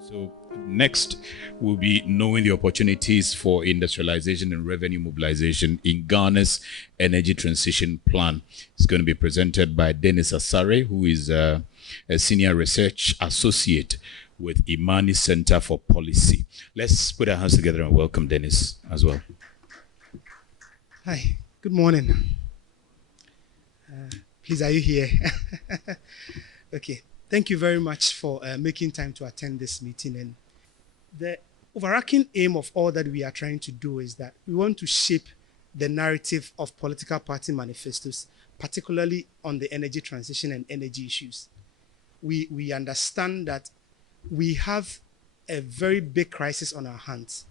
So next will be knowing the opportunities for industrialization and revenue mobilization in Ghana's energy transition plan. It's going to be presented by Dennis Asare, who is a senior research associate with IMANI Center for Policy. Let's put our hands together and welcome Dennis as well. Hi, good morning. Please, are you here? Okay, thank you very much for making time to attend this meeting. And the overarching aim of all that we are trying to do is that we want to shape the narrative of political party manifestos, particularly on the energy transition and energy issues. We understand that we have a very big crisis on our hands.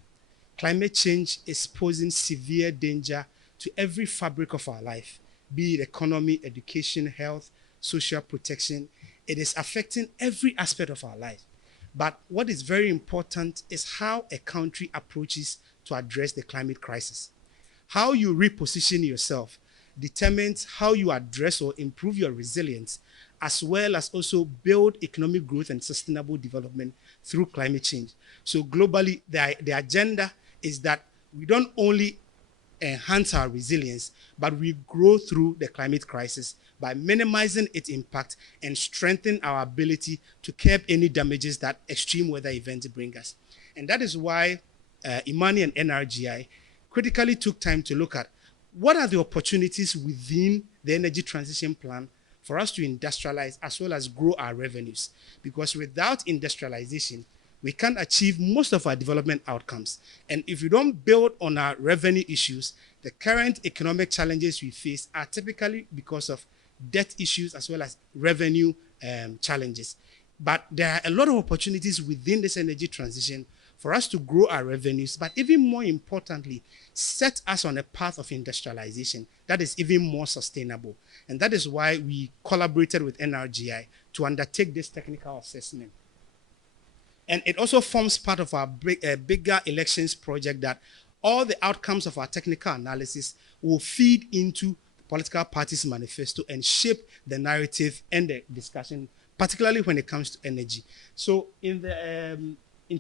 Climate change is posing severe danger to every fabric of our life, be it economy, education, health, social protection. It is affecting every aspect of our life. But what is very important is how a country approaches to address the climate crisis. How you reposition yourself determines how you address or improve your resilience, as well as also build economic growth and sustainable development through climate change. So globally, the agenda is that we don't only enhance our resilience, but we grow through the climate crisis by minimizing its impact and strengthen our ability to curb any damages that extreme weather events bring us. And that is why IMANI and NRGI critically took time to look at what are the opportunities within the energy transition plan for us to industrialize as well as grow our revenues. Because without industrialization, we can't achieve most of our development outcomes. And if we don't build on our revenue issues, the current economic challenges we face are typically because of debt issues as well as revenue challenges. But there are a lot of opportunities within this energy transition for us to grow our revenues, but even more importantly, set us on a path of industrialization that is even more sustainable. And that is why we collaborated with NRGI to undertake this technical assessment. And it also forms part of our bigger elections project that all the outcomes of our technical analysis will feed into the political parties' manifesto and shape the narrative and the discussion, particularly when it comes to energy. So in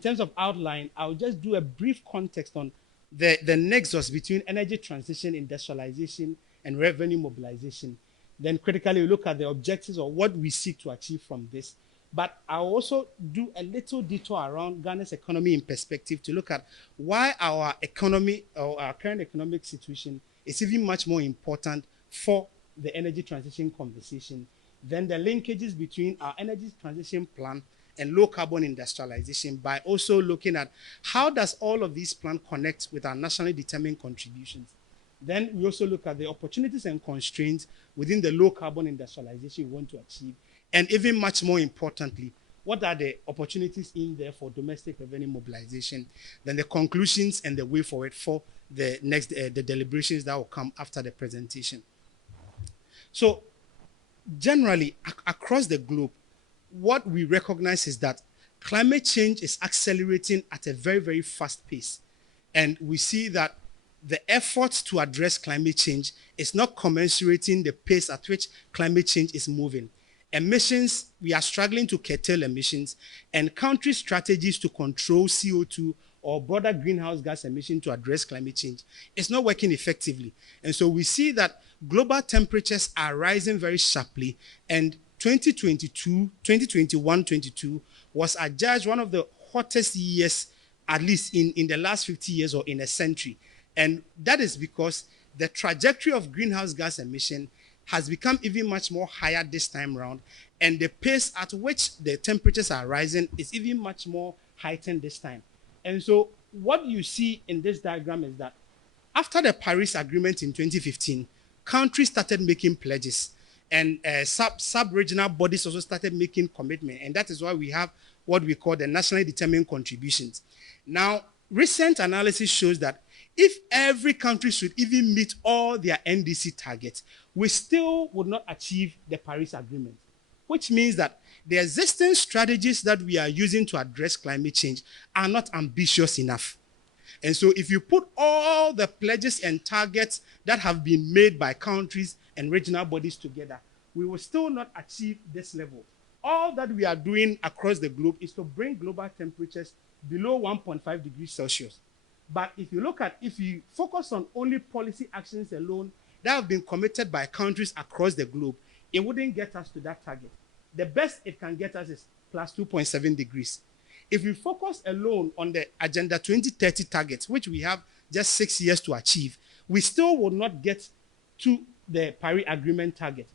terms of outline, I'll just do a brief context on the nexus between energy transition, industrialization, and revenue mobilization. Then critically look at the objectives or what we seek to achieve from this. But I'll also do a little detour around Ghana's economy in perspective to look at why our economy or our current economic situation is even much more important for the energy transition conversation. Then the linkages between our energy transition plan and low carbon industrialization by also looking at how does all of these plans connect with our nationally determined contributions. Then we also look at the opportunities and constraints within the low carbon industrialization we want to achieve. And even much more importantly, what are the opportunities in there for domestic revenue mobilization? Then the conclusions and the way forward for the next the deliberations that will come after the presentation. So generally, across the globe, what we recognize is that climate change is accelerating at a very, very fast pace. And we see that the efforts to address climate change is not commensurating the pace at which climate change is moving. Emissions, we are struggling to curtail emissions, and country strategies to control CO2 or broader greenhouse gas emission to address climate change is not working effectively. And so we see that global temperatures are rising very sharply, and 2021-22 was adjudged one of the hottest years, at least in the last 50 years or in a century. And that is because the trajectory of greenhouse gas emission has become even much more higher this time around, and the pace at which the temperatures are rising is even much more heightened this time. And so what you see in this diagram is that after the Paris Agreement in 2015, countries started making pledges, and sub-regional bodies also started making commitment, and that is why we have what we call the nationally determined contributions. Now, recent analysis shows that if every country should even meet all their NDC targets, we still would not achieve the Paris Agreement, which means that the existing strategies that we are using to address climate change are not ambitious enough. And so if you put all the pledges and targets that have been made by countries and regional bodies together, we will still not achieve this level all that we are doing across the globe is to bring global temperatures below 1.5 degrees Celsius. But if you focus on only policy actions alone that have been committed by countries across the globe, it wouldn't get us to that target. The best it can get us is plus 2.7 degrees. If we focus alone on the Agenda 2030 targets, which we have just 6 years to achieve, we still will not get to the Paris Agreement target.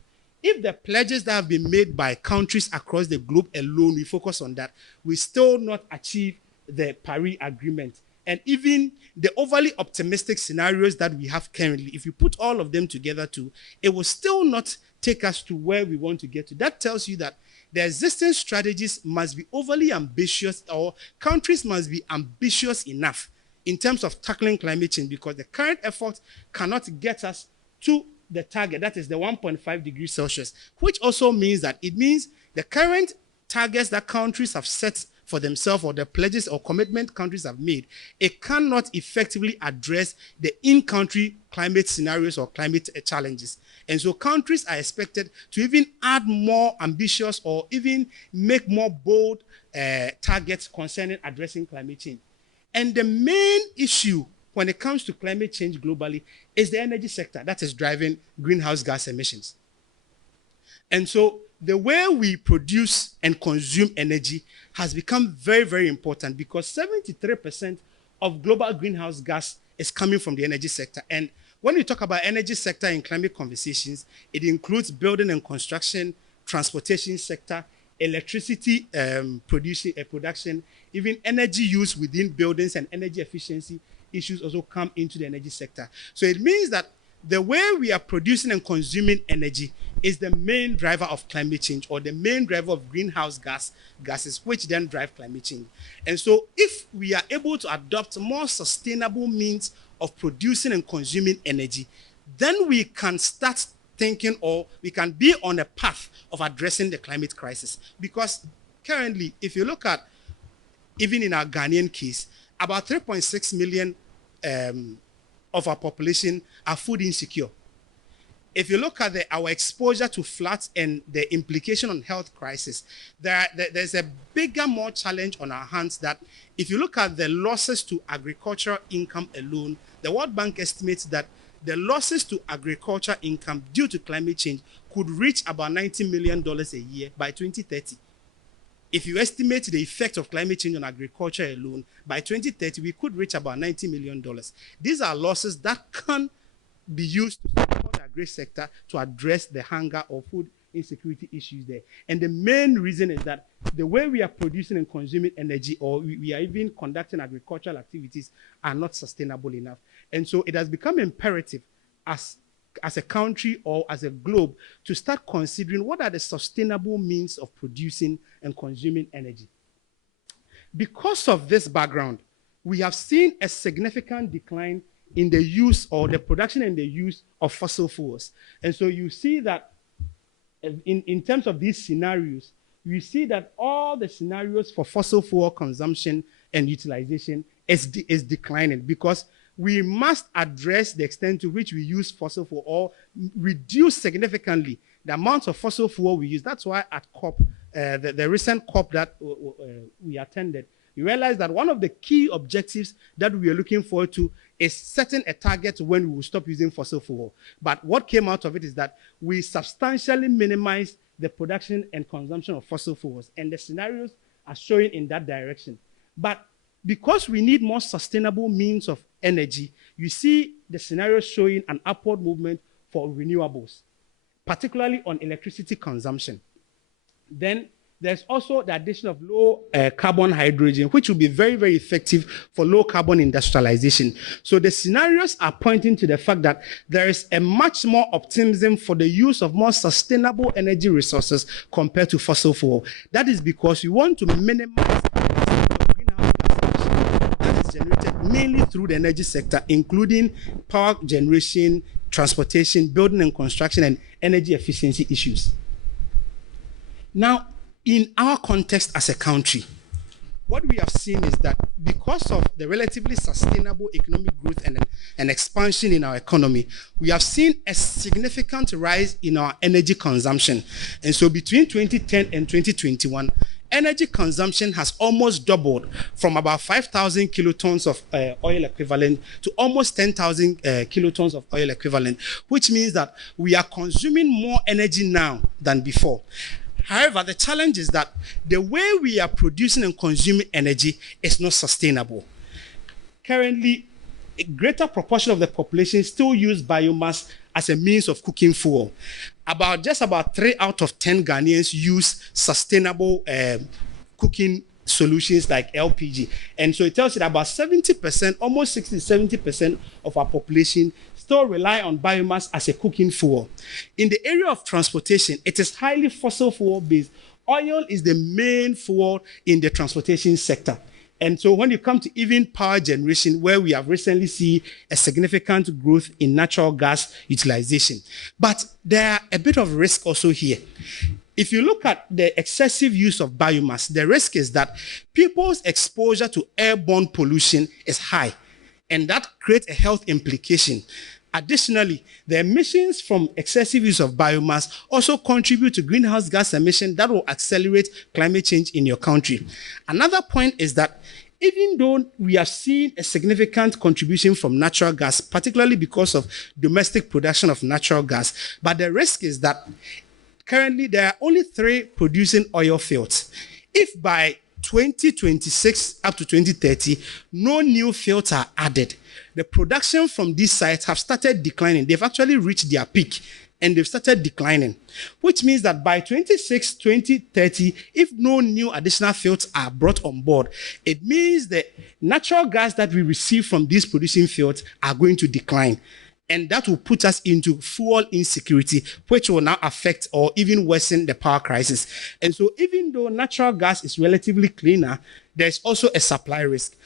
If the pledges that have been made by countries across the globe alone, we focus on that, we still not achieve the Paris Agreement. And even the overly optimistic scenarios that we have currently, if you put all of them together too, it will still not take us to where we want to get to. That tells you that the existing strategies must be overly ambitious, or countries must be ambitious enough in terms of tackling climate change, because the current effort cannot get us to the target, that is the 1.5 degrees Celsius, which also means that the current targets that countries have set for themselves, or the pledges or commitment countries have made, it cannot effectively address the in-country climate scenarios or climate challenges. And so countries are expected to even add more ambitious or even make more bold targets concerning addressing climate change. And the main issue when it comes to climate change globally is the energy sector that is driving greenhouse gas emissions. And so the way we produce and consume energy has become very, very important, because 73% of global greenhouse gas is coming from the energy sector. And when we talk about energy sector in climate conversations, it includes building and construction, transportation sector, electricity production, even energy use within buildings, and energy efficiency issues also come into the energy sector. So it means that the way we are producing and consuming energy is the main driver of climate change, or the main driver of greenhouse gases, which then drive climate change. And so if we are able to adopt more sustainable means of producing and consuming energy, then we can start thinking, or we can be on a path of addressing the climate crisis. Because currently, if you look at, even in our Ghanaian case, about 3.6 million of our population are food insecure. If you look at our exposure to floods and the implication on health crisis, there's a bigger, more challenge on our hands. That if you look at the losses to agricultural income alone, the World Bank estimates that the losses to agricultural income due to climate change could reach about $90 million a year by 2030. If you estimate the effect of climate change on agriculture alone, by 2030, we could reach about $90 million. These are losses that can be used to support the agri sector to address the hunger or food insecurity issues there. And the main reason is that the way we are producing and consuming energy, or we are even conducting agricultural activities, are not sustainable enough. And so it has become imperative as a country or as a globe to start considering what are the sustainable means of producing and consuming energy. Because of this background, we have seen a significant decline in the use, or the production and the use, of fossil fuels. And so you see that in terms of these scenarios, you see that all the scenarios for fossil fuel consumption and utilization is declining, because we must address the extent to which we use fossil fuel, or reduce significantly the amount of fossil fuel we use. That's why at COP, the recent COP that we attended, we realized that one of the key objectives that we are looking forward to is setting a target when we will stop using fossil fuel. But what came out of it is that we substantially minimized the production and consumption of fossil fuels, and the scenarios are showing in that direction. But because we need more sustainable means of energy, you see the scenario showing an upward movement for renewables, particularly on electricity consumption. Then there's also the addition of low carbon hydrogen, which will be very, very effective for low carbon industrialization. So the scenarios are pointing to the fact that there is a much more optimism for the use of more sustainable energy resources compared to fossil fuel. That is because we want to minimize the greenhouse gas emissions that is generated mainly through the energy sector, including power generation, transportation, building and construction, and energy efficiency issues. Now, in our context as a country, what we have seen is that because of the relatively sustainable economic growth and expansion in our economy, we have seen a significant rise in our energy consumption. And so between 2010 and 2021, energy consumption has almost doubled from about 5,000 kilotons of oil equivalent to almost 10,000 kilotons of oil equivalent, which means that we are consuming more energy now than before. However, the challenge is that the way we are producing and consuming energy is not sustainable. Currently, a greater proportion of the population still use biomass as a means of cooking fuel. Just about 3 out of 10 Ghanaians use sustainable cooking solutions like LPG. And so it tells you that about 70%, almost 60-70% of our population still rely on biomass as a cooking fuel. In the area of transportation, it is highly fossil fuel based. Oil is the main fuel in the transportation sector. And so when you come to even power generation, where we have recently seen a significant growth in natural gas utilization. But there are a bit of risk also here. If you look at the excessive use of biomass, the risk is that people's exposure to airborne pollution is high, and that creates a health implication. Additionally, the emissions from excessive use of biomass also contribute to greenhouse gas emissions that will accelerate climate change in your country. Another point is that even though we have seen a significant contribution from natural gas, particularly because of domestic production of natural gas, but the risk is that currently there are only 3 producing oil fields. If by 2026 up to 2030, no new fields are added, the production from these sites have started declining. They've actually reached their peak and they've started declining, which means that by 2030, if no new additional fields are brought on board, it means the natural gas that we receive from these producing fields are going to decline. And that will put us into fuel insecurity, which will now affect or even worsen the power crisis. And so even though natural gas is relatively cleaner, there's also a supply risk.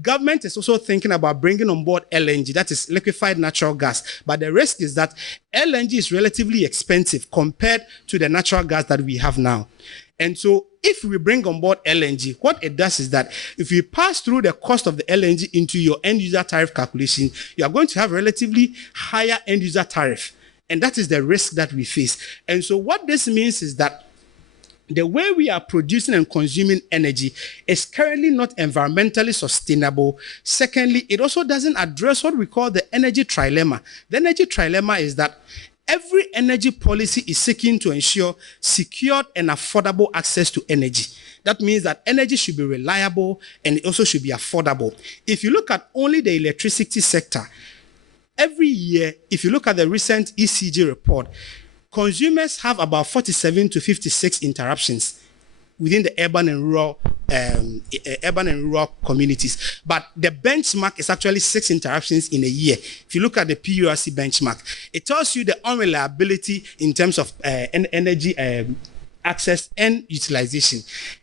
Government is also thinking about bringing on board LNG, that is liquefied natural gas. But the risk is that LNG is relatively expensive compared to the natural gas that we have now. And so if we bring on board LNG, what it does is that if you pass through the cost of the LNG into your end user tariff calculation, you are going to have relatively higher end user tariff. And that is the risk that we face. And so what this means is that the way we are producing and consuming energy is currently not environmentally sustainable. Secondly, it also doesn't address what we call the energy trilemma. The energy trilemma is that every energy policy is seeking to ensure secured and affordable access to energy. That means that energy should be reliable and it also should be affordable. If you look at only the electricity sector, every year, if you look at the recent ECG report, consumers have about 47 to 56 interruptions within the urban and rural communities. But the benchmark is actually 6 interruptions in a year. If you look at the PURC benchmark, it tells you the unreliability in terms of energy access and utilization.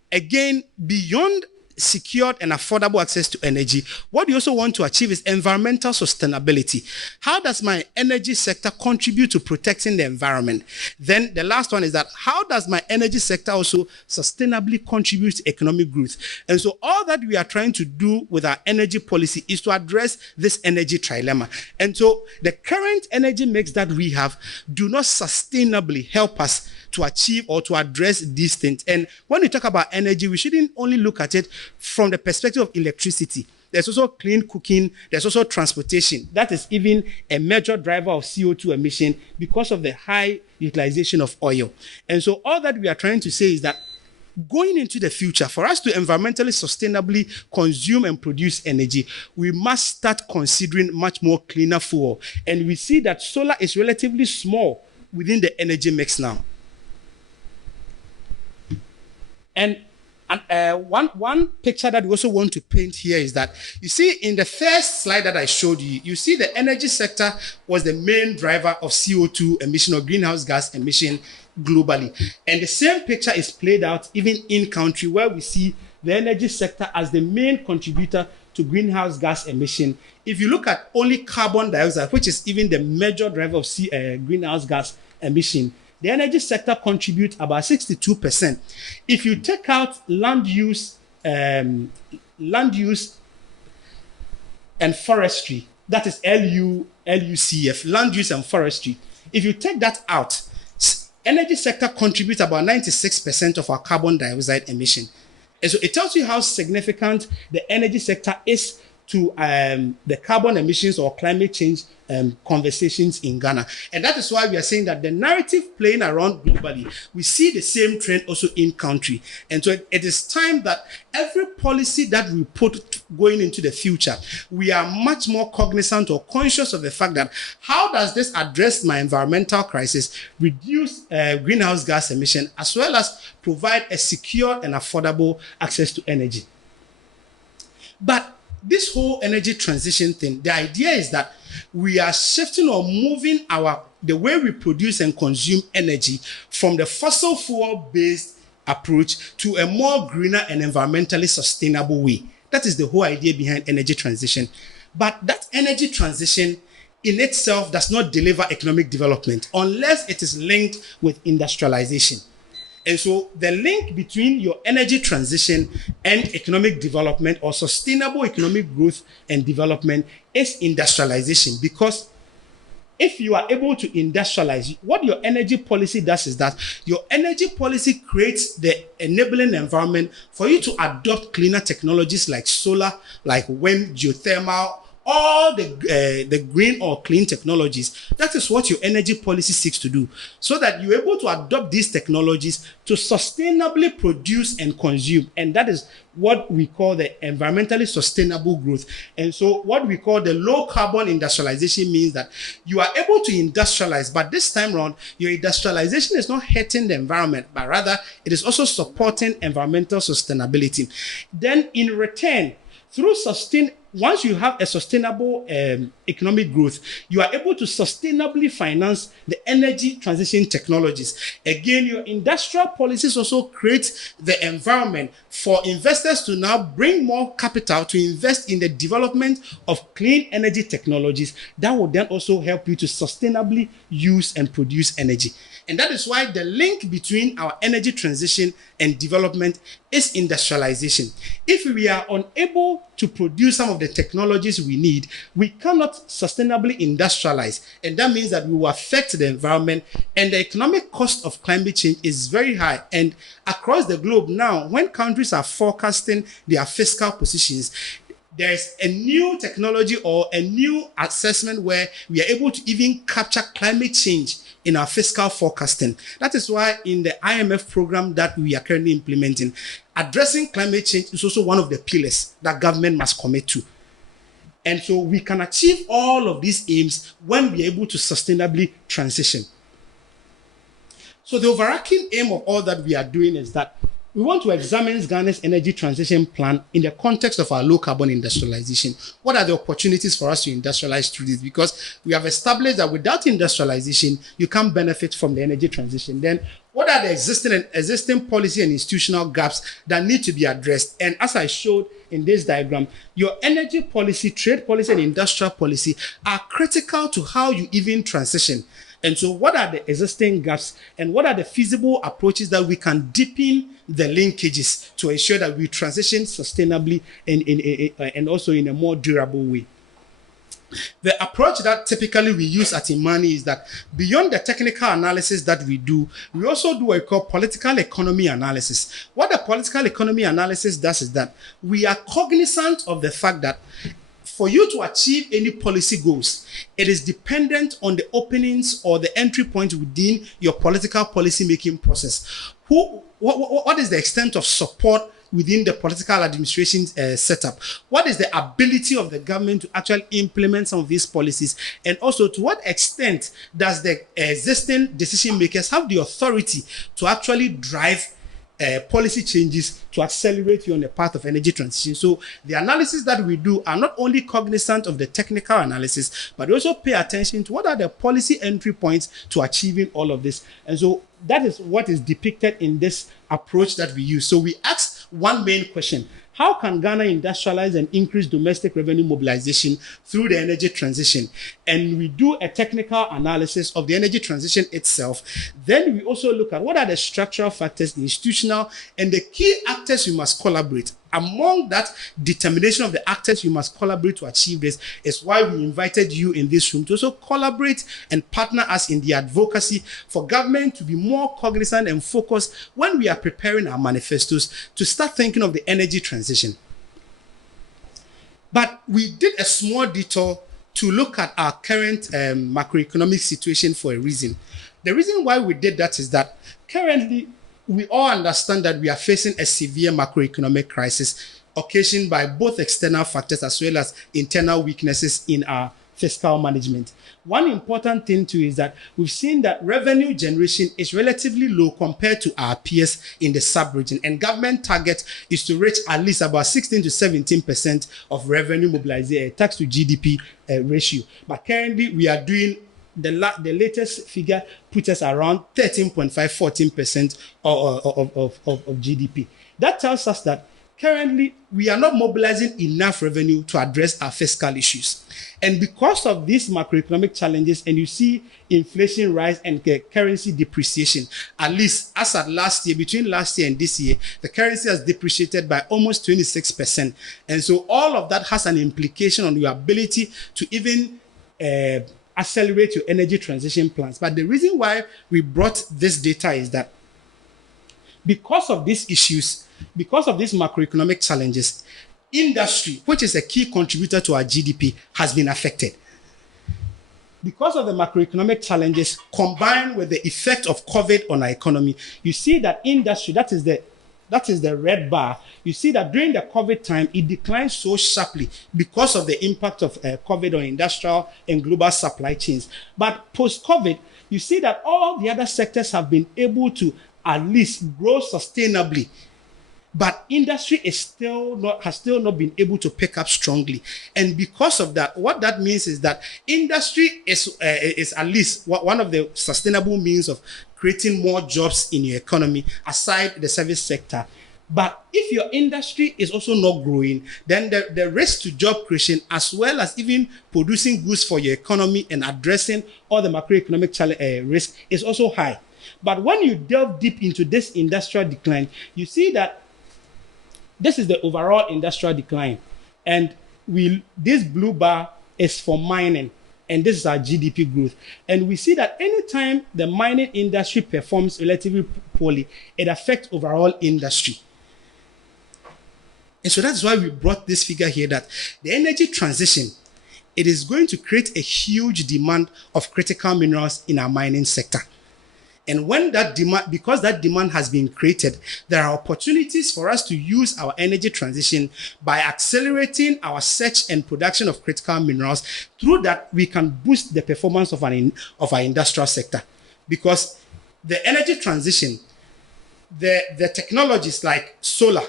Again, beyond secured and affordable access to energy, what you also want to achieve is environmental sustainability. How does my energy sector contribute to protecting the environment? Then the last one is that how does my energy sector also sustainably contribute to economic growth? And so all that we are trying to do with our energy policy is to address this energy trilemma. And so the current energy mix that we have do not sustainably help us to achieve or to address these things. And when we talk about energy, we shouldn't only look at it from the perspective of electricity. There's also clean cooking, there's also transportation. That is even a major driver of CO2 emission because of the high utilization of oil. And so all that we are trying to say is that going into the future, for us to environmentally sustainably consume and produce energy, we must start considering much more cleaner fuel. And we see that solar is relatively small within the energy mix now. And one picture that we also want to paint here is that you see in the first slide that I showed you, you see the energy sector was the main driver of CO2 emission or greenhouse gas emission globally. And the same picture is played out even in country where we see the energy sector as the main contributor to greenhouse gas emission. If you look at only carbon dioxide, which is even the major driver of greenhouse gas emission, the energy sector contributes about 62%. If you take out land use land use and forestry, that is LUCF, land use and forestry. If you take that out, energy sector contributes about 96% of our carbon dioxide emission. And so it tells you how significant the energy sector is to the carbon emissions or climate change conversations in Ghana. And that is why we are saying that the narrative playing around globally, we see the same trend also in country. And so it is time that every policy that we put going into the future, we are much more cognizant or conscious of the fact that how does this address my environmental crisis, reduce greenhouse gas emission, as well as provide a secure and affordable access to energy. But this whole energy transition thing, the idea is that we are shifting or moving the way we produce and consume energy from the fossil fuel based approach to a more greener and environmentally sustainable way. That is the whole idea behind energy transition. But that energy transition in itself does not deliver economic development unless it is linked with industrialization. And so the link between your energy transition and economic development or sustainable economic growth and development is industrialization. Because if you are able to industrialize, what your energy policy does is that your energy policy creates the enabling environment for you to adopt cleaner technologies like solar, like wind, geothermal, all the green or clean technologies. That is what your energy policy seeks to do, so that you're able to adopt these technologies to sustainably produce and consume. And that is what we call the environmentally sustainable growth. And so what we call the low carbon industrialization means that you are able to industrialize, but this time around, your industrialization is not hurting the environment, but rather it is also supporting environmental sustainability. Then in return, once you have a sustainable economic growth, you are able to sustainably finance the energy transition technologies. Again, your industrial policies also create the environment for investors to now bring more capital to invest in the development of clean energy technologies that will then also help you to sustainably use and produce energy. And that is why the link between our energy transition and development is industrialization. If we are unable to produce some of the technologies we need, we cannot sustainably industrialize. And that means that we will affect the environment, and the economic cost of climate change is very high. And across the globe now, when countries are forecasting their fiscal positions, there's a new technology or a new assessment where we are able to even capture climate change in our fiscal forecasting. That is why in the IMF program that we are currently implementing, addressing climate change is also one of the pillars that government must commit to. And so we can achieve all of these aims when we are able to sustainably transition. So the overarching aim of all that we are doing is that we want to examine Ghana's energy transition plan in the context of our low carbon industrialization. What are the opportunities for us to industrialize through this? Because we have established that without industrialization, you can't benefit from the energy transition. Then what are the existing policy and institutional gaps that need to be addressed? And as I showed in this diagram, your energy policy, trade policy, and industrial policy are critical to how you even transition. And so what are the existing gaps, and what are the feasible approaches that we can deepen the linkages to ensure that we transition sustainably and also in a more durable way? The approach that typically we use at IMANI is that beyond the technical analysis that we do, we also do what we call political economy analysis. What the political economy analysis does is that we are cognizant of the fact that for you to achieve any policy goals, it is dependent on the openings or the entry point within your political policy making process. What is the extent of support within the political administration setup? What is the ability of the government to actually implement some of these policies? And also, to what extent does the existing decision makers have the authority to actually drive policy changes to accelerate you on the path of energy transition? So the analysis that we do are not only cognizant of the technical analysis, but also pay attention to what are the policy entry points to achieving all of this. And so that is what is depicted in this approach that we use. So we ask one main question: how can Ghana industrialize and increase domestic revenue mobilization through the energy transition? And we do a technical analysis of the energy transition itself. Then we also look at what are the structural factors, the institutional, and the key actors we must collaborate. among that determination of the actors, you must collaborate to achieve this. Is why we invited you in this room to also collaborate and partner us in the advocacy for government to be more cognizant and focused when we are preparing our manifestos to start thinking of the energy transition. But we did a small detour to look at our current macroeconomic situation for a reason. The reason why we did that is that currently we all understand that we are facing a severe macroeconomic crisis occasioned by both external factors as well as internal weaknesses in our fiscal management. One important thing too is that we've seen that revenue generation is relatively low compared to our peers in the sub-region, and government target is to reach at least about 16 to 17% of revenue mobilization, tax to GDP ratio. But currently we are doing the latest figure puts us around 13.5, 14% of GDP. That tells us that currently we are not mobilizing enough revenue to address our fiscal issues. And because of these macroeconomic challenges, and you see inflation rise and currency depreciation, at least as at last year, between last year and this year, the currency has depreciated by almost 26%. And so all of that has an implication on your ability to even accelerate your energy transition plans. But the reason why we brought this data is that because of these issues, because of these macroeconomic challenges, industry, which is a key contributor to our GDP, has been affected. Because of the macroeconomic challenges combined with the effect of COVID on our economy, you see that industry, that is the red bar, you see that during the COVID time, it declined so sharply because of the impact of COVID on industrial and global supply chains. But post-COVID, you see that all the other sectors have been able to at least grow sustainably. But industry has still not been able to pick up strongly. And because of that, what that means is that industry is at least one of the sustainable means of creating more jobs in your economy, aside the service sector. But if your industry is also not growing, then the risk to job creation, as well as even producing goods for your economy and addressing all the macroeconomic risk, is also high. But when you delve deep into this industrial decline, you see that this is the overall industrial decline. And this blue bar is for mining, and this is our GDP growth. And we see that anytime the mining industry performs relatively poorly, it affects overall industry. And so that's why we brought this figure here, that the energy transition, it is going to create a huge demand of critical minerals in our mining sector. And when that demand, because that demand has been created, there are opportunities for us to use our energy transition by accelerating our search and production of critical minerals. Through that, we can boost the performance of our industrial sector. Because the energy transition, the technologies like solar,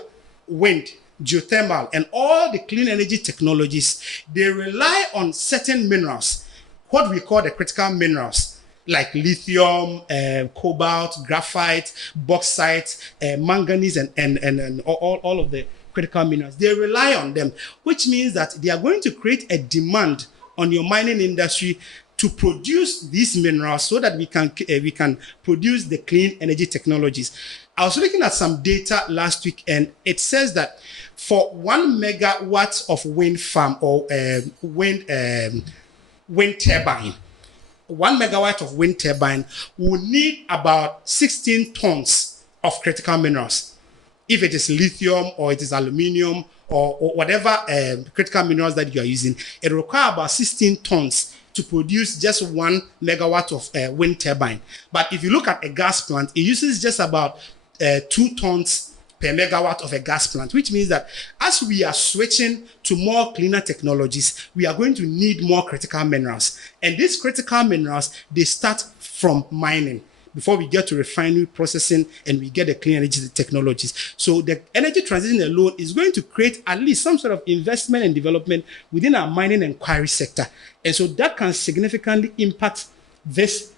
wind, geothermal, and all the clean energy technologies, they rely on certain minerals, what we call the critical minerals, like lithium, cobalt, graphite, bauxite, manganese, and all of the critical minerals. They rely on them, which means that they are going to create a demand on your mining industry to produce these minerals so that we can produce the clean energy technologies. I was looking at some data last week, and it says that for 1 megawatt of wind farm or wind turbine, 1 megawatt of wind turbine will need about 16 tons of critical minerals. If it is lithium or it is aluminium or whatever critical minerals that you are using, it will require about 16 tons to produce just 1 megawatt of wind turbine. But if you look at a gas plant, it uses just about 2 tons per megawatt of a gas plant, which means that as we are switching to more cleaner technologies, we are going to need more critical minerals. And these critical minerals, they start from mining before we get to refinery processing and we get the clean energy technologies. So the energy transition alone is going to create at least some sort of investment and development within our mining and quarry sector. And so that can significantly impact this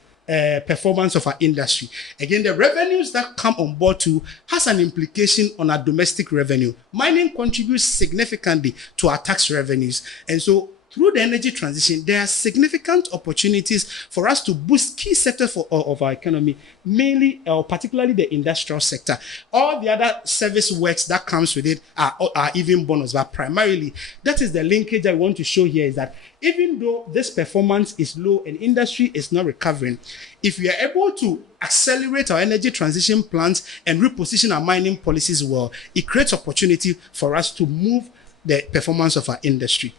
performance of our industry. Again, the revenues that come on board too has an implication on our domestic revenue. Mining contributes significantly to our tax revenues. And so through the energy transition, there are significant opportunities for us to boost key sectors of our economy, mainly or particularly the industrial sector. All the other service works that comes with it are even bonus, but primarily that is the linkage I want to show here, is that even though this performance is low and industry is not recovering, if we are able to accelerate our energy transition plans and reposition our mining policies well, it creates opportunity for us to move the performance of our industry.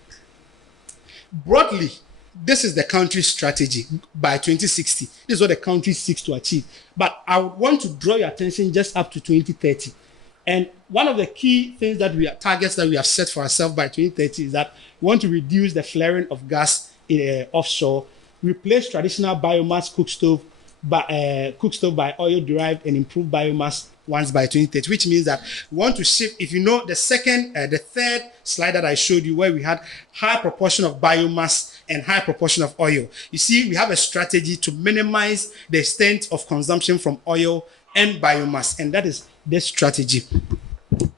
Broadly, this is the country's strategy by 2060. This is what the country seeks to achieve. But I would want to draw your attention just up to 2030. And one of the key things targets that we have set for ourselves by 2030 is that we want to reduce the flaring of gas in offshore, replace traditional biomass cook stove by oil-derived and improved biomass ones by 2030, which means that we want to shift. If you know the third slide that I showed you, where we had high proportion of biomass and high proportion of oil, you see we have a strategy to minimize the extent of consumption from oil and biomass, and that is this strategy.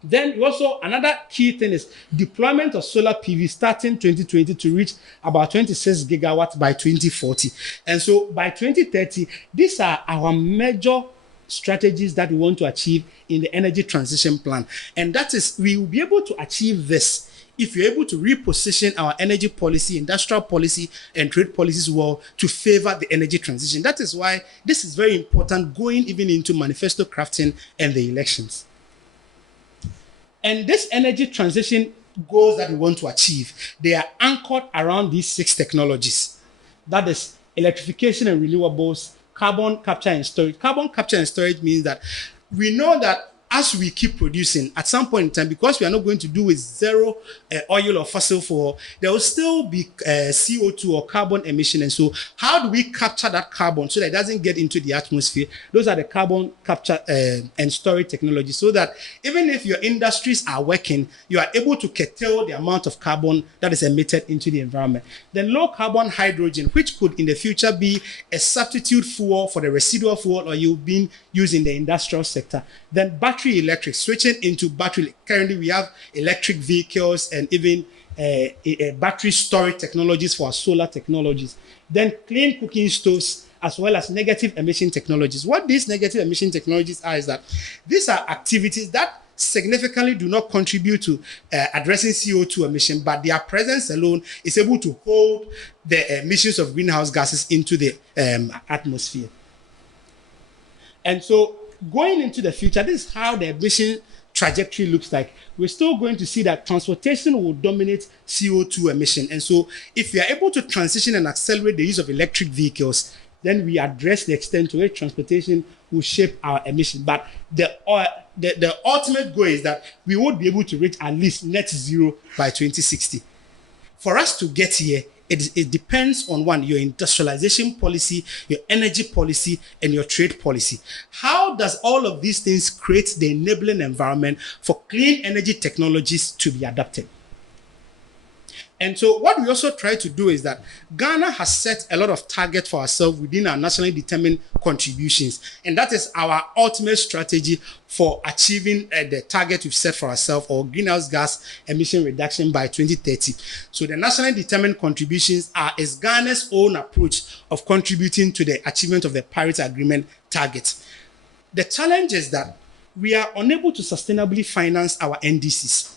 Then also another key thing is deployment of solar PV starting 2020 to reach about 26 gigawatts by 2040. And so by 2030, these are our major strategies that we want to achieve in the energy transition plan. And that is, we will be able to achieve this if you're able to reposition our energy policy, industrial policy, and trade policies well to favor the energy transition. That is why this is very important going even into manifesto crafting and the elections. And this energy transition goals that we want to achieve, they are anchored around these 6 technologies. That is electrification and renewables, carbon capture and storage. Carbon capture and storage means that we know that as we keep producing, at some point in time, because we are not going to do with zero oil or fossil fuel, there will still be CO2 or carbon emission. And so how do we capture that carbon so that it doesn't get into the atmosphere? Those are the carbon capture and storage technologies, so that even if your industries are working, you are able to curtail the amount of carbon that is emitted into the environment. Then low carbon hydrogen, which could in the future be a substitute fuel for the residual fuel oil being used in the industrial sector. Then battery electric, switching into battery. Currently, we have electric vehicles and even battery storage technologies for our solar technologies. Then clean cooking stoves, as well as negative emission technologies. What these negative emission technologies are is that these are activities that significantly do not contribute to addressing CO2 emission, but their presence alone is able to hold the emissions of greenhouse gases into the atmosphere. And so going into the future, this is how the emission trajectory looks like. We're still going to see that transportation will dominate CO2 emission. And so if we are able to transition and accelerate the use of electric vehicles, then we address the extent to which transportation will shape our emission. But the ultimate goal is that we would be able to reach at least net zero by 2060. For us to get here, it depends on one, your industrialization policy, your energy policy, and your trade policy. How does all of these things create the enabling environment for clean energy technologies to be adopted? And so what we also try to do is that Ghana has set a lot of targets for ourselves within our nationally determined contributions. And that is our ultimate strategy for achieving the target we've set for ourselves, or greenhouse gas emission reduction by 2030. So the nationally determined contributions is Ghana's own approach of contributing to the achievement of the Paris Agreement targets. The challenge is that we are unable to sustainably finance our NDCs.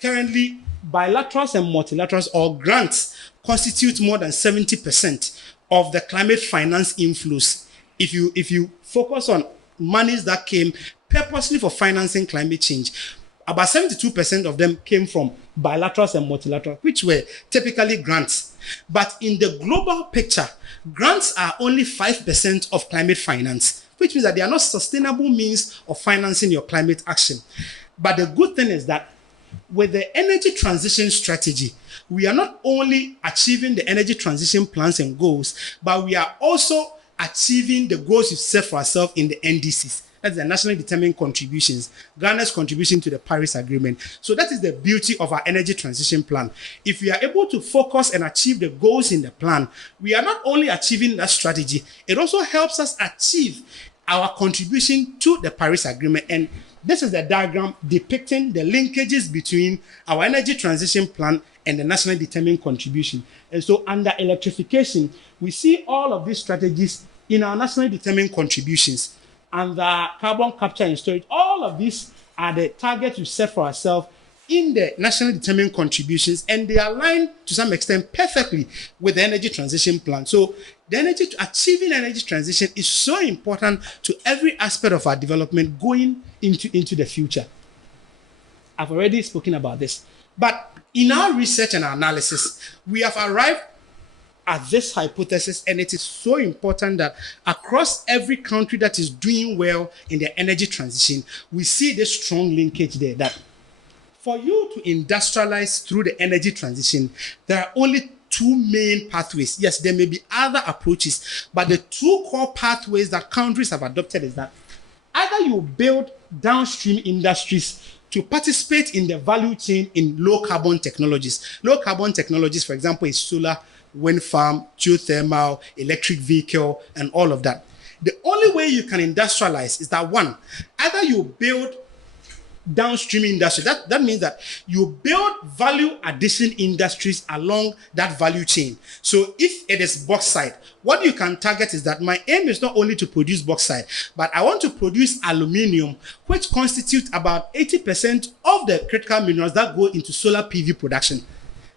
Currently, bilaterals and multilaterals or grants constitute more than 70% of the climate finance inflows. If you focus on monies that came purposely for financing climate change, about 72% of them came from bilaterals and multilaterals, which were typically grants. But in the global picture, grants are only 5% of climate finance, which means that they are not sustainable means of financing your climate action. But the good thing is that with the energy transition strategy, we are not only achieving the energy transition plans and goals, but we are also achieving the goals we've set for ourselves in the NDCs. That's the nationally determined contributions, Ghana's contribution to the Paris Agreement. So that is the beauty of our energy transition plan. If we are able to focus and achieve the goals in the plan, we are not only achieving that strategy, it also helps us achieve our contribution to the Paris Agreement. And this is the diagram depicting the linkages between our energy transition plan and the nationally determined contribution. And so under electrification, we see all of these strategies in our nationally determined contributions. Under carbon capture and storage, all of these are the targets we set for ourselves in the nationally determined contributions, and they align to some extent perfectly with the energy transition plan. So achieving energy transition is so important to every aspect of our development going into the future. I've already spoken about this. But in our research and analysis, we have arrived at this hypothesis, and it is so important that across every country that is doing well in the energy transition, we see this strong linkage there that for you to industrialize through the energy transition, there are only two main pathways. Yes, there may be other approaches, but the two core pathways that countries have adopted is that either you build downstream industries to participate in the value chain in low carbon technologies. Low carbon technologies, for example, is solar, wind farm, geothermal, electric vehicle, and all of that. The only way you can industrialize is that one, either you build downstream industry. That means that you build value addition industries along that value chain. So if it is bauxite, what you can target is that my aim is not only to produce bauxite, but I want to produce aluminium, which constitutes about 80% of the critical minerals that go into solar PV production.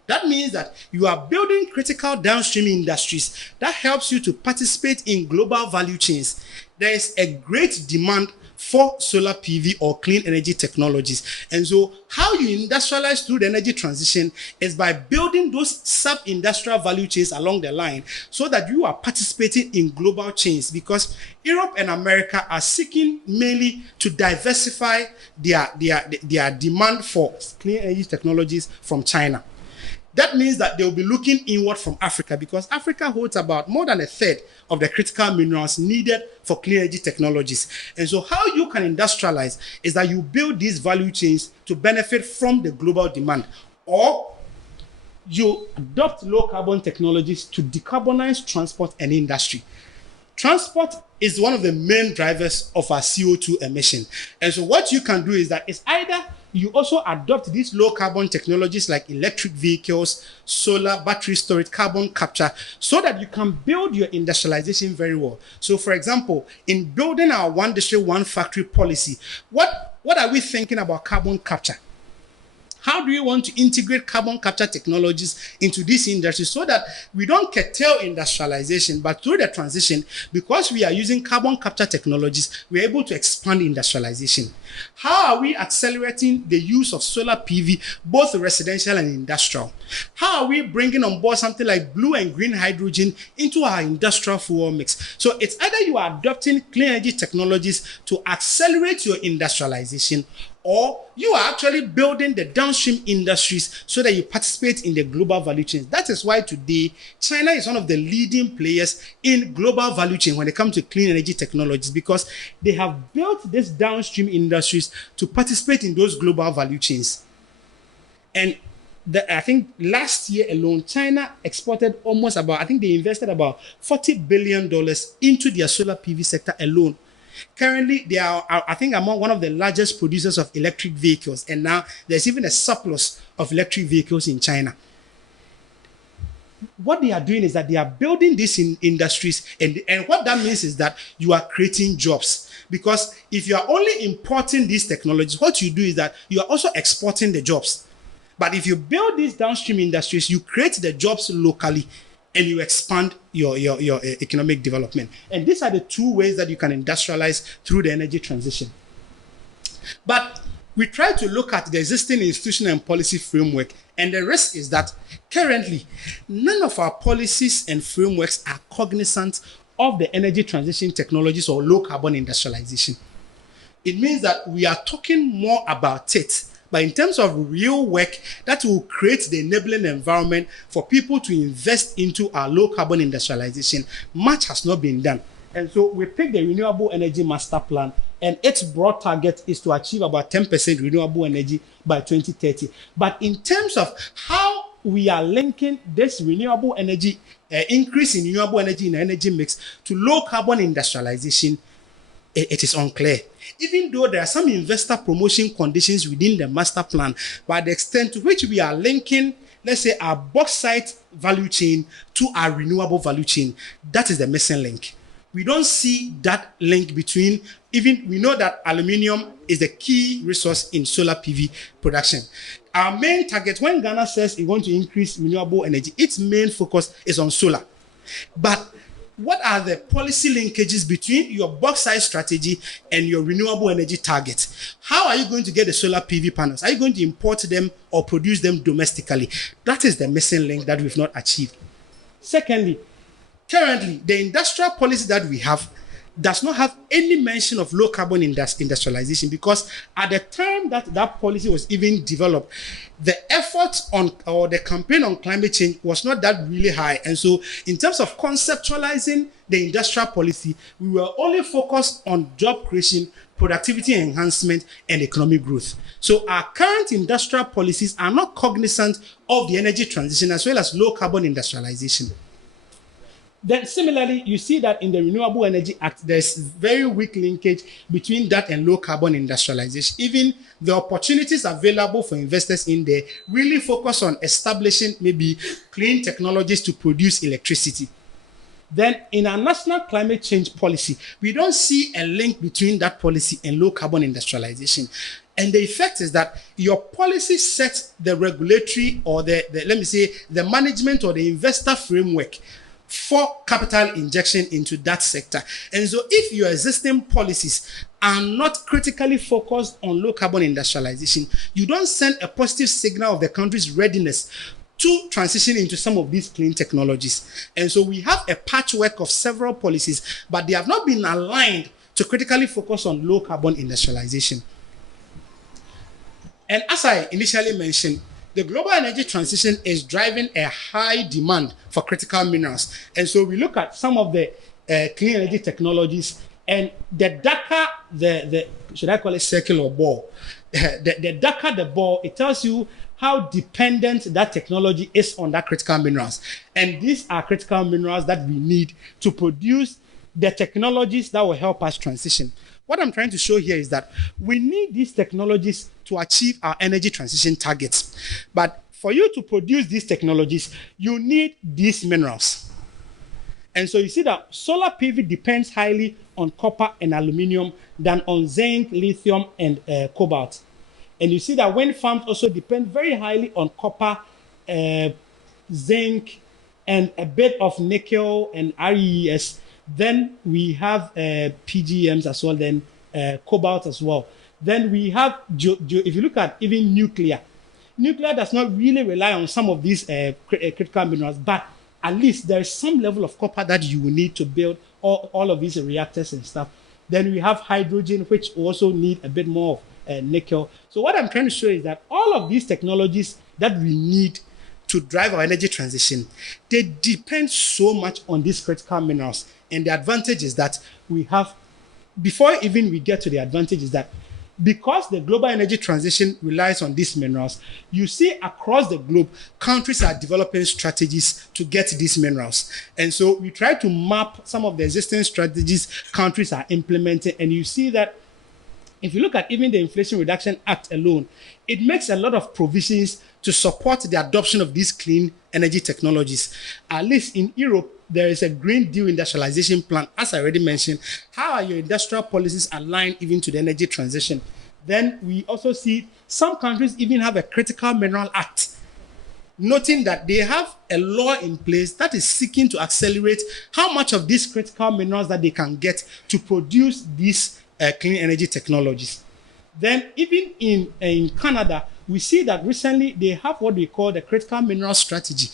That means that you are building critical downstream industries that helps you to participate in global value chains. There is a great demand for solar PV or clean energy technologies. And so how you industrialize through the energy transition is by building those sub-industrial value chains along the line so that you are participating in global chains, because Europe and America are seeking mainly to diversify their demand for clean energy technologies from China. That means that they will be looking inward from Africa, because Africa holds about more than a third of the critical minerals needed for clean energy technologies. And so how you can industrialize is that you build these value chains to benefit from the global demand, or you adopt low carbon technologies to decarbonize transport and industry. Transport is one of the main drivers of our CO2 emission. And so what you can do is that it's either you also adopt these low carbon technologies like electric vehicles, solar, battery storage, carbon capture, so that you can build your industrialization very well. So for example, in building our one district, one factory policy, what are we thinking about carbon capture? How do you want to integrate carbon capture technologies into this industry so that we don't curtail industrialization, but through the transition, because we are using carbon capture technologies, we're able to expand industrialization? How are we accelerating the use of solar PV, both residential and industrial? How are we bringing on board something like blue and green hydrogen into our industrial fuel mix? So it's either you are adopting clean energy technologies to accelerate your industrialization, or you are actually building the downstream industries so that you participate in the global value chain. That is why today, China is one of the leading players in global value chain when it comes to clean energy technologies, because they have built these downstream industries to participate in those global value chains. And I think last year alone, China exported almost about, I think they invested about $40 billion into their solar PV sector alone. Currently, they are, I think, among one of the largest producers of electric vehicles, and now there's even a surplus of electric vehicles in China. What they are doing is that they are building these industries, and what that means is that you are creating jobs. Because if you are only importing these technologies, what you do is that you are also exporting the jobs. But if you build these downstream industries, you create the jobs locally, and you expand your economic development. And these are the two ways that you can industrialize through the energy transition. But we try to look at the existing institutional and policy framework, and the risk is that currently, none of our policies and frameworks are cognizant of the energy transition technologies or low carbon industrialization. It means that we are talking more about it, but in terms of real work that will create the enabling environment for people to invest into our low carbon industrialization, much has not been done. And so we picked the Renewable Energy Master Plan, and its broad target is to achieve about 10% renewable energy by 2030. But in terms of how we are linking this renewable energy, increase in renewable energy in the energy mix to low carbon industrialization, it is unclear. Even though there are some investor promotion conditions within the master plan, by the extent to which we are linking let's say, our bauxite value chain to our renewable value chain. That is the missing link. We don't see that link between, even we know that aluminium is the key resource in solar PV production. Our main target, when Ghana says it wants to increase renewable energy, its main focus is on solar. But what are the policy linkages between your bauxite strategy and your renewable energy targets? How are you going to get the solar PV panels? Are you going to import them or produce them domestically? That is the missing link that we've not achieved. Secondly, currently, the industrial policy that we have does not have any mention of low carbon industrialization, because at the time that that policy was even developed, the efforts on, or the campaign on climate change was not that really high. And so in terms of conceptualizing the industrial policy, we were only focused on job creation, productivity enhancement, and economic growth. So our current industrial policies are not cognizant of the energy transition as well as low carbon industrialization. Then similarly, you see that in the Renewable Energy Act, there's very weak linkage between that and low carbon industrialization. Even the opportunities available for investors in there really focus on establishing maybe clean technologies to produce electricity. Then in our national climate change policy, we don't see a link between that policy and low carbon industrialization. And the effect is that your policy sets the regulatory or the let me say, the management or the investor framework for capital injection into that sector. And so if your existing policies are not critically focused on low carbon industrialization, you don't send a positive signal of the country's readiness to transition into some of these clean technologies. And so we have a patchwork of several policies, but they have not been aligned to critically focus on low carbon industrialization. And as I initially mentioned, the global energy transition is driving a high demand for critical minerals. And so we look at some of the clean energy technologies, and the darker the should I call it circle or ball? The darker the ball, it tells you how dependent that technology is on that critical minerals. And these are critical minerals that we need to produce the technologies that will help us transition. What I'm trying to show here is that we need these technologies to achieve our energy transition targets. But for you to produce these technologies, you need these minerals. And so you see that solar PV depends highly on copper and aluminum than on zinc, lithium, and cobalt. And you see that wind farms also depend very highly on copper, zinc, and a bit of nickel and RES. Then we have PGMs as well, then cobalt as well. Then we have, if you look at even nuclear does not really rely on some of these critical minerals, but at least there is some level of copper that you will need to build all of these reactors and stuff. Then we have hydrogen, which also need a bit more of nickel. So what I'm trying to show is that all of these technologies that we need to drive our energy transition, they depend so much on these critical minerals. And the advantage is that we have, before even we get to the advantage, is that because the global energy transition relies on these minerals, you see across the globe, countries are developing strategies to get these minerals. And so we try to map some of the existing strategies countries are implementing. And you see that if you look at even the Inflation Reduction Act alone, it makes a lot of provisions to support the adoption of these clean energy technologies. At least in Europe, there is a Green Deal industrialization plan, as I already mentioned. How are your industrial policies aligned even to the energy transition? Then we also see some countries even have a Critical Mineral Act, noting that they have a law in place that is seeking to accelerate how much of these critical minerals that they can get to produce these clean energy technologies. Then even in Canada, we see that recently they have what we call the critical mineral strategy.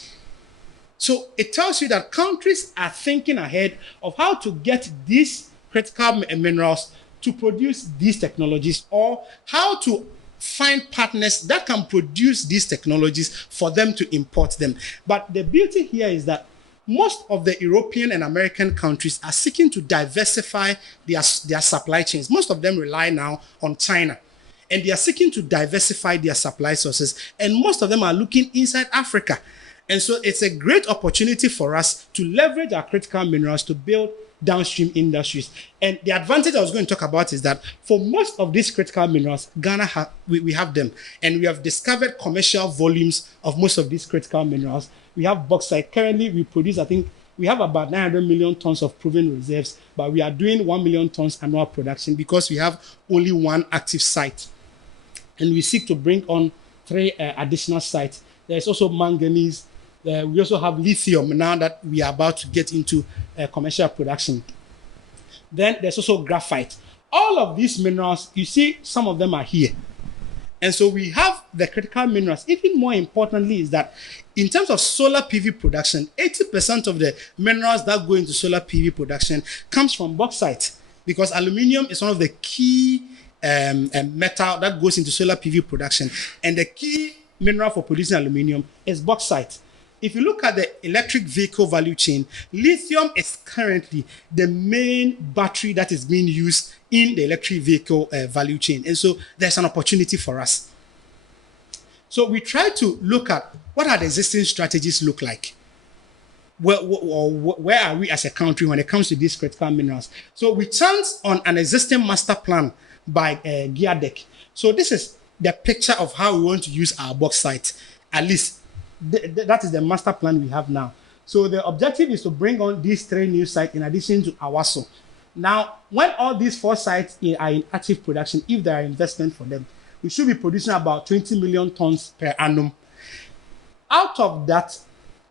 So it tells you that countries are thinking ahead of how to get these critical minerals to produce these technologies, or how to find partners that can produce these technologies for them to import them. But the beauty here is that most of the European and American countries are seeking to diversify their supply chains. Most of them rely now on China, and they are seeking to diversify their supply sources. And most of them are looking inside Africa. And so it's a great opportunity for us to leverage our critical minerals to build downstream industries. And the advantage I was going to talk about is that for most of these critical minerals, Ghana we have them. And we have discovered commercial volumes of most of these critical minerals. We have bauxite. Currently, we produce, I think, we have about 900 million tons of proven reserves, but we are doing 1 million tons annual production because we have only one active site. And we seek to bring on 3 additional sites. There's also manganese. We also have lithium now that we are about to get into commercial production. Then there's also graphite. All of these minerals, you see, some of them are here. And so we have the critical minerals. Even more importantly is that in terms of solar PV production, 80% of the minerals that go into solar PV production comes from bauxite, because aluminium is one of the key metal that goes into solar PV production. And the key mineral for producing aluminium is bauxite. If you look at the electric vehicle value chain, lithium is currently the main battery that is being used in the electric vehicle value chain. And so there's an opportunity for us. So we try to look at what are the existing strategies look like. Where are we as a country when it comes to these critical minerals? So we chance on an existing master plan by GEADEC. So this is the picture of how we want to use our bauxite, at least. That is the master plan we have now. So the objective is to bring on these 3 new sites in addition to Awaso. Now, when all these 4 sites are in active production, if there are investment for them, we should be producing about 20 million tons per annum. Out of that,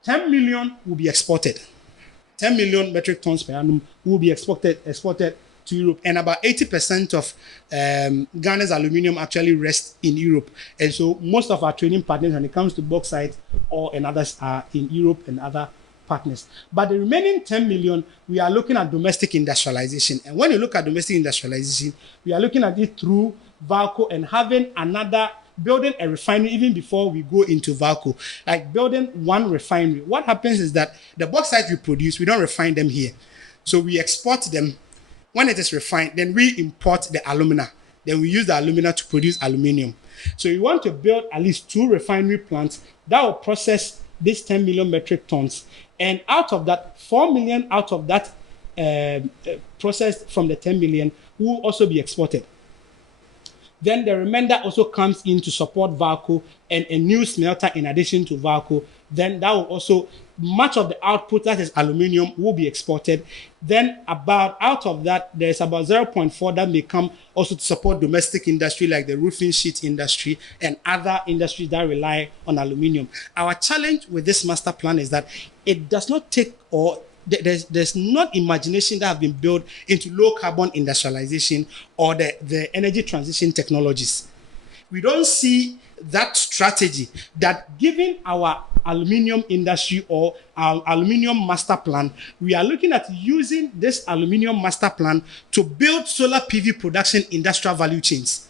10 million will be exported. 10 million metric tons per annum will be exported to Europe, and about 80% of Ghana's aluminium actually rests in Europe. And so most of our trading partners when it comes to bauxite and others are in Europe and other partners. But the remaining 10 million, we are looking at domestic industrialization. And when you look at domestic industrialization, we are looking at it through VALCO and building a refinery even before we go into VALCO, like building one refinery. What happens is that the bauxite we produce, we don't refine them here. So we export them. When it is refined, then we import the alumina. Then we use the alumina to produce aluminium. So we want to build at least 2 refinery plants that will process these 10 million metric tons. And out of that, 4 million out of that processed from the 10 million will also be exported. Then the remainder also comes in to support VALCO and a new smelter in addition to VALCO. Then that will also, much of the output that is aluminium will be exported. Then out of that, there's about 0.4 that may come also to support domestic industry like the roofing sheet industry and other industries that rely on aluminium. Our challenge with this master plan is that it does not take there's not imagination that have been built into low carbon industrialization or the energy transition technologies. We don't see that strategy that given our aluminium industry or our aluminium master plan, we are looking at using this aluminium master plan to build solar PV production industrial value chains.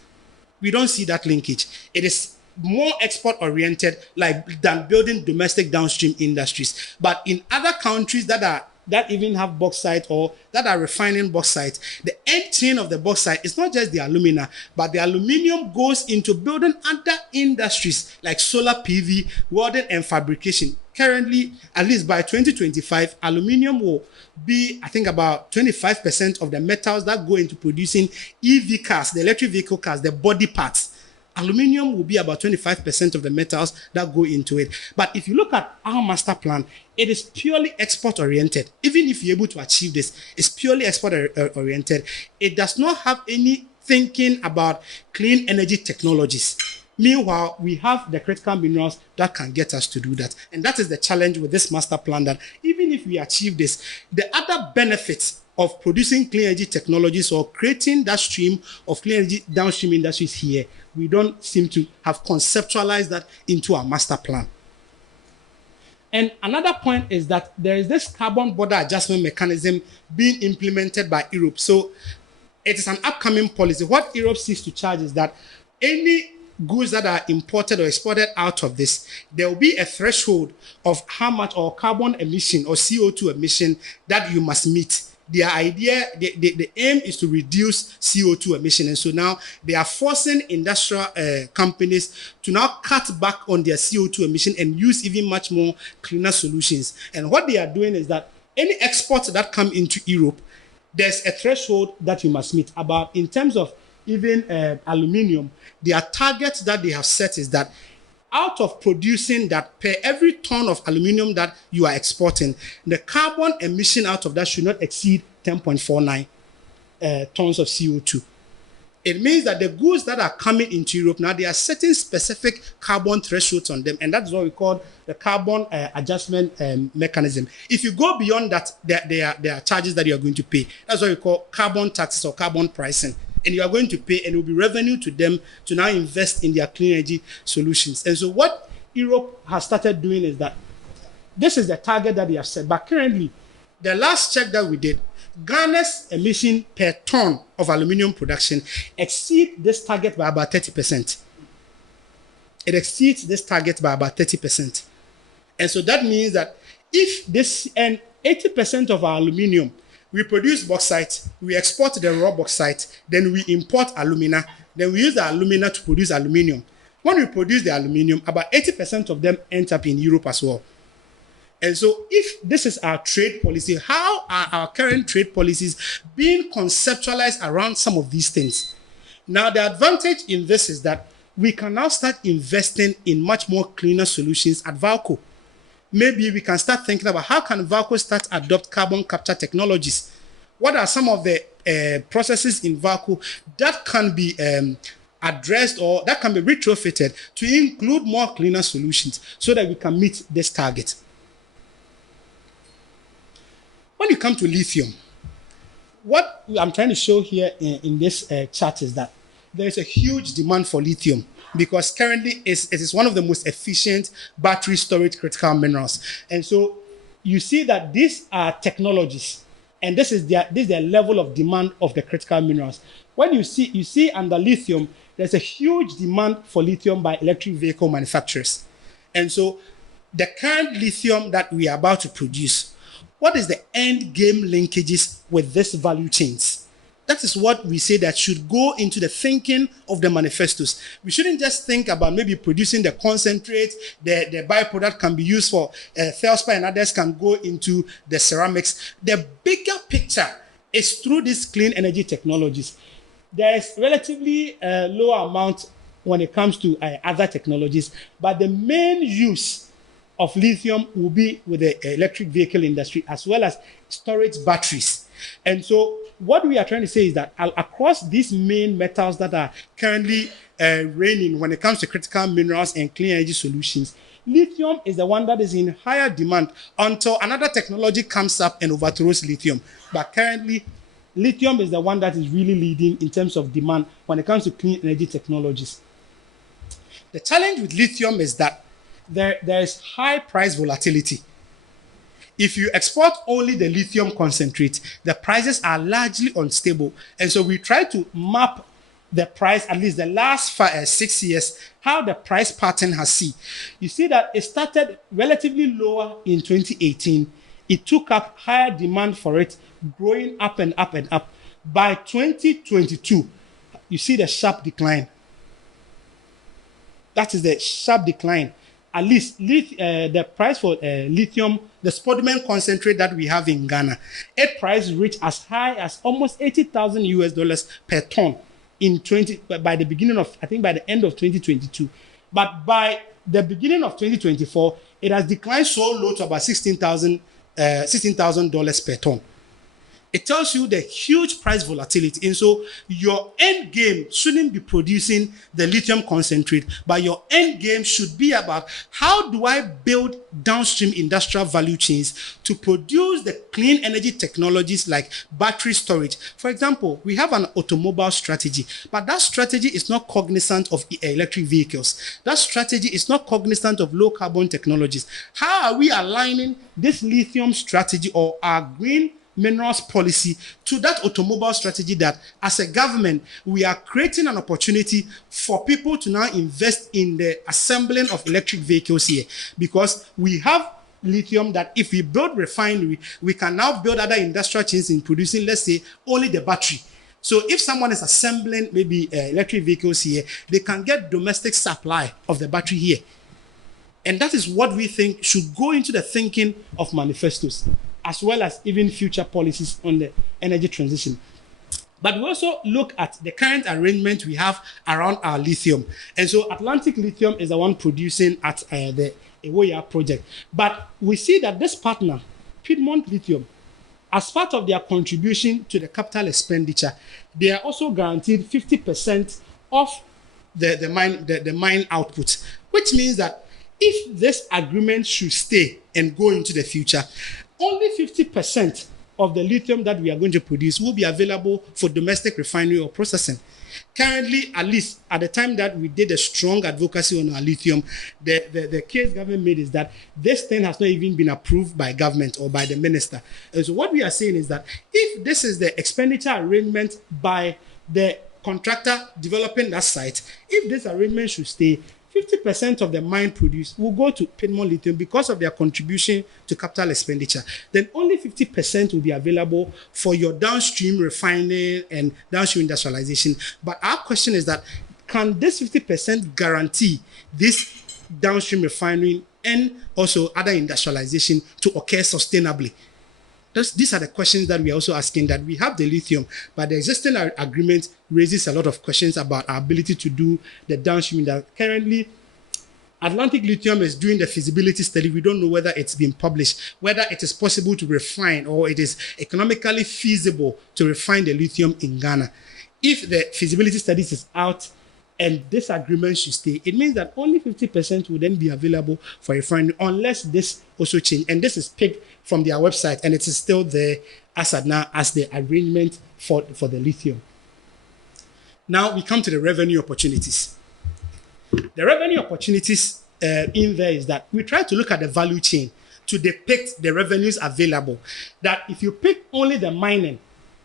We don't see that linkage. It is more export oriented than building domestic downstream industries. But in other countries that even have bauxite or that are refining bauxite, the end chain of the bauxite is not just the alumina, but the aluminium goes into building other industries like solar PV, welding and fabrication. Currently, at least by 2025, aluminium will be, I think, about 25% of the metals that go into producing EV cars, the electric vehicle cars, the body parts. Aluminium will be about 25% of the metals that go into it. But if you look at our master plan, it is purely export oriented. Even if you're able to achieve this, it's purely export oriented. It does not have any thinking about clean energy technologies. Meanwhile, we have the critical minerals that can get us to do that. And that is the challenge with this master plan, that even if we achieve this, the other benefits of producing clean energy technologies or creating that stream of clean energy downstream industries here, we don't seem to have conceptualized that into our master plan. And another point is that there is this carbon border adjustment mechanism being implemented by Europe. So it is an upcoming policy. What Europe seeks to charge is that any goods that are imported or exported out of this, there will be a threshold of how much or carbon emission or CO2 emission that you must meet their idea, the aim is to reduce CO2 emission. And so now they are forcing industrial companies to now cut back on their CO2 emission and use even much more cleaner solutions. And what they are doing is that any exports that come into Europe, there's a threshold that you must meet. About in terms of even aluminium, their target that they have set is that out of producing that, per every ton of aluminium that you are exporting, the carbon emission out of that should not exceed 10.49 tons of CO2. It means that the goods that are coming into Europe now, they are setting specific carbon thresholds on them, and that's what we call the carbon adjustment mechanism. If you go beyond that, there are charges that you are going to pay. That's what we call carbon taxes or carbon pricing. And you are going to pay, and it will be revenue to them to now invest in their clean energy solutions. And so what Europe has started doing is that this is the target that they have set. But currently, the last check that we did, Ghana's emission per ton of aluminium production exceeds this target by about 30%. It exceeds this target by about 30%. And so that means that if this, and 80% of our aluminium, we produce bauxite, we export the raw bauxite, then we import alumina, then we use the alumina to produce aluminium. When we produce the aluminium, about 80% of them end up in Europe as well. And so if this is our trade policy, how are our current trade policies being conceptualized around some of these things? Now, the advantage in this is that we can now start investing in much more cleaner solutions at VALCO. Maybe we can start thinking about how can VALCO start adopt carbon capture technologies? What are some of the processes in VALCO that can be addressed or that can be retrofitted to include more cleaner solutions so that we can meet this target? When you come to lithium, what I'm trying to show here in this chart is that there is a huge demand for lithium, because currently it is one of the most efficient battery storage critical minerals. And so you see that these are technologies, and this is their level of demand of the critical minerals. When you see under lithium, there's a huge demand for lithium by electric vehicle manufacturers. And so the current lithium that we are about to produce, what is the end game linkages with this value chains? That is what we say that should go into the thinking of the manifestos. We shouldn't just think about maybe producing the concentrate, the byproduct can be used for feldspar and others can go into the ceramics. The bigger picture is through these clean energy technologies. There is relatively low amount when it comes to other technologies, but the main use of lithium will be with the electric vehicle industry as well as storage batteries. And so what we are trying to say is that across these main metals that are currently reigning when it comes to critical minerals and clean energy solutions, lithium is the one that is in higher demand until another technology comes up and overthrows lithium. But currently, lithium is the one that is really leading in terms of demand when it comes to clean energy technologies. The challenge with lithium is that there is high price volatility. If you export only the lithium concentrate, the prices are largely unstable. And so we try to map the price, at least the last 6 years, how the price pattern has seen. You see that it started relatively lower in 2018. It took up higher demand for it, growing up and up and up. By 2022, you see the sharp decline. That is the sharp decline. At least the price for lithium, the spodumene concentrate that we have in Ghana, its price reached as high as almost $80,000 per ton by the beginning of, I think by the end of 2022. But by the beginning of 2024, it has declined so low to about $16,000 per ton. It tells you the huge price volatility. And so your end game shouldn't be producing the lithium concentrate, but your end game should be about how do I build downstream industrial value chains to produce the clean energy technologies like battery storage. For example, we have an automobile strategy, but that strategy is not cognizant of electric vehicles. That strategy is not cognizant of low carbon technologies. How are we aligning this lithium strategy or our green minerals policy to that automobile strategy that as a government, we are creating an opportunity for people to now invest in the assembling of electric vehicles here, because we have lithium that if we build refinery, we can now build other industrial chains in producing, let's say, only the battery. So if someone is assembling maybe electric vehicles here, they can get domestic supply of the battery here. And that is what we think should go into the thinking of manifestos, as well as even future policies on the energy transition. But we also look at the current arrangement we have around our lithium. And so Atlantic Lithium is the one producing at the Ewoya project. But we see that this partner, Piedmont Lithium, as part of their contribution to the capital expenditure, they are also guaranteed 50% of the mine output, which means that if this agreement should stay and go into the future, only 50% of the lithium that we are going to produce will be available for domestic refinery or processing. Currently, at least at the time that we did a strong advocacy on our lithium, the case government made is that this thing has not even been approved by government or by the minister. And so what we are saying is that if this is the expenditure arrangement by the contractor developing that site, if this arrangement should stay, 50% of the mine produce will go to Piedmont Lithium because of their contribution to capital expenditure. Then only 50% will be available for your downstream refining and downstream industrialization. But our question is that, can this 50% guarantee this downstream refining and also other industrialization to occur sustainably? These are the questions that we are also asking, that we have the lithium, but the existing agreement raises a lot of questions about our ability to do the downstream. That currently, Atlantic Lithium is doing the feasibility study. We don't know whether it's been published, whether it is possible to refine or it is economically feasible to refine the lithium in Ghana. If the feasibility study is out and this agreement should stay, it means that only 50% will then be available for refining unless this also change. And this is picked from their website, and it is still there as at now as the arrangement for the lithium. Now we come to the revenue opportunities. The revenue opportunities in there is that we try to look at the value chain to depict the revenues available. That if you pick only the mining,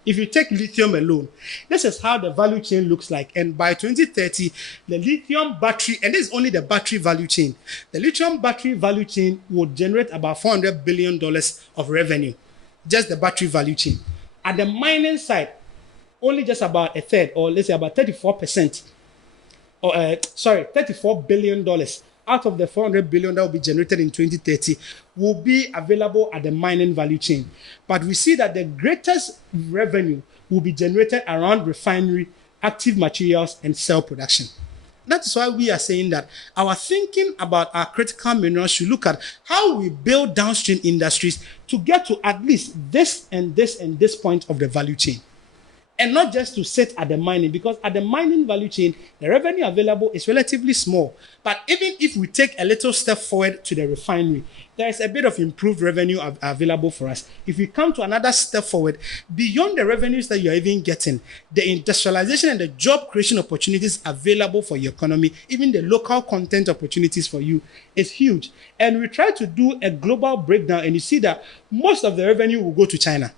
if you take lithium alone, this is how the value chain looks like. And by 2030, the lithium battery, and this is only the battery value chain, the lithium battery value chain will generate about $400 billion of revenue, just the battery value chain. At the mining side, only just about a third, or let's say about 34%, or $34 billion out of the $400 billion that will be generated in 2030 will be available at the mining value chain. But we see that the greatest revenue will be generated around refinery, active materials, and cell production. That is why we are saying that our thinking about our critical minerals should look at how we build downstream industries to get to at least this and this and this point of the value chain. And not just to sit at the mining, because at the mining value chain, the revenue available is relatively small. But even if we take a little step forward to the refinery, there is a bit of improved revenue available for us. If we come to another step forward, beyond the revenues that you're even getting, the industrialization and the job creation opportunities available for your economy, even the local content opportunities for you, is huge. And we try to do a global breakdown, and you see that most of the revenue will go to China,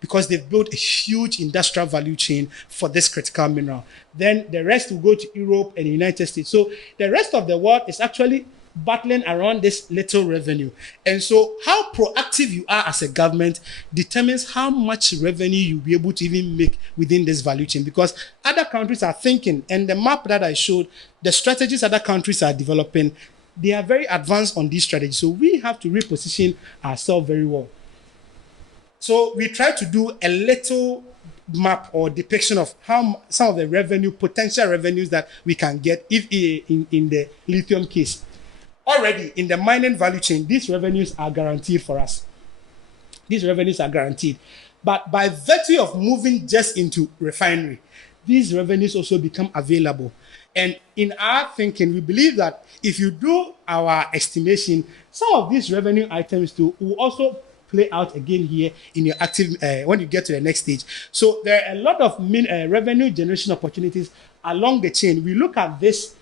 because they've built a huge industrial value chain for this critical mineral. Then the rest will go to Europe and the United States. So the rest of the world is actually battling around this little revenue. And so how proactive you are as a government determines how much revenue you'll be able to even make within this value chain, because other countries are thinking, and the map that I showed, the strategies other countries are developing, they are very advanced on these strategies. So we have to reposition ourselves very well. So we try to do a little map or depiction of how some of the revenue, potential revenues that we can get if in the lithium case. Already in the mining value chain, these revenues are guaranteed for us. These revenues are guaranteed. But by virtue of moving just into refinery, these revenues also become available. And in our thinking, we believe that if you do our estimation, some of these revenue items too will also play out again here in your active when you get to the next stage. So there are a lot of revenue generation opportunities along the chain. We look at this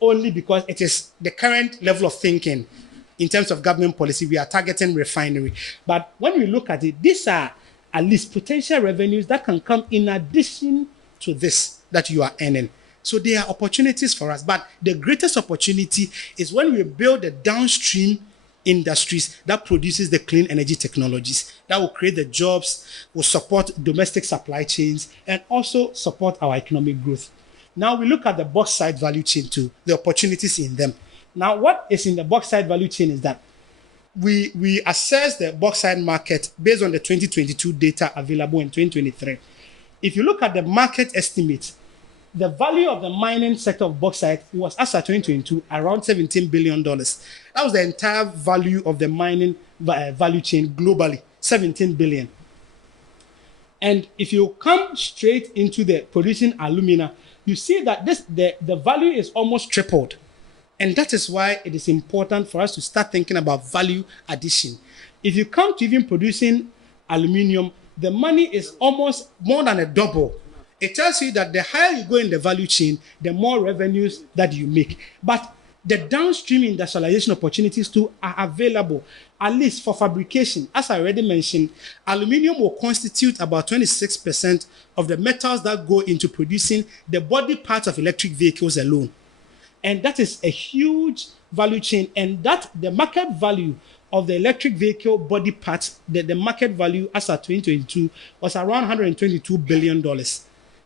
only because it is the current level of thinking in terms of government policy. We are targeting refinery. But when we look at it, these are at least potential revenues that can come in addition to this that you are earning. So there are opportunities for us. But the greatest opportunity is when we build a downstream industries that produces the clean energy technologies that will create the jobs, will support domestic supply chains, and also support our economic growth. Now we look at the bauxite value chain too, the opportunities in them. Now, what is in the bauxite value chain is that we assess the bauxite market based on the 2022 data available in 2023. If you look at the market estimates, the value of the mining sector of bauxite was, as of 2022, around $17 billion. That was the entire value of the mining value chain globally, 17 billion. And if you come straight into the producing alumina, you see that the value is almost tripled. And that is why it is important for us to start thinking about value addition. If you come to even producing aluminium, the money is almost more than a double. It tells you that the higher you go in the value chain, the more revenues that you make. But the downstream industrialization opportunities too are available, at least for fabrication. As I already mentioned, aluminium will constitute about 26% of the metals that go into producing the body parts of electric vehicles alone. And that is a huge value chain. And that the market value of the electric vehicle body parts, the market value as of 2022 was around $122 billion.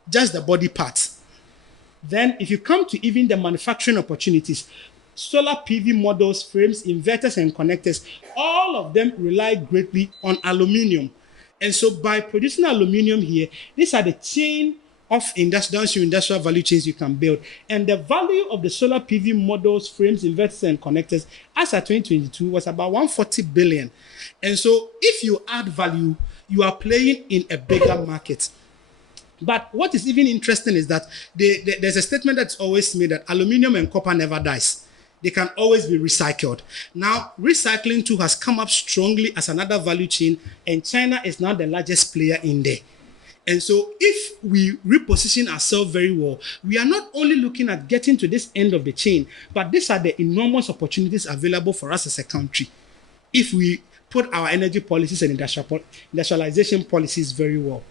Just the body parts. Then if you come to even the manufacturing opportunities, solar PV models, frames, inverters, and connectors, all of them rely greatly on aluminium. And so by producing aluminium here, these are the chain of downstream industrial value chains you can build. And the value of the solar PV models, frames, inverters, and connectors as of 2022 was about 140 billion. And so if you add value, you are playing in a bigger market. But what is even interesting is that there's a statement that's always made that aluminium and copper never dies. They can always be recycled. Now, recycling too has come up strongly as another value chain, and China is now the largest player in there. And so if we reposition ourselves very well, we are not only looking at getting to this end of the chain, but these are the enormous opportunities available for us as a country if we put our energy policies and industrialization policies very well.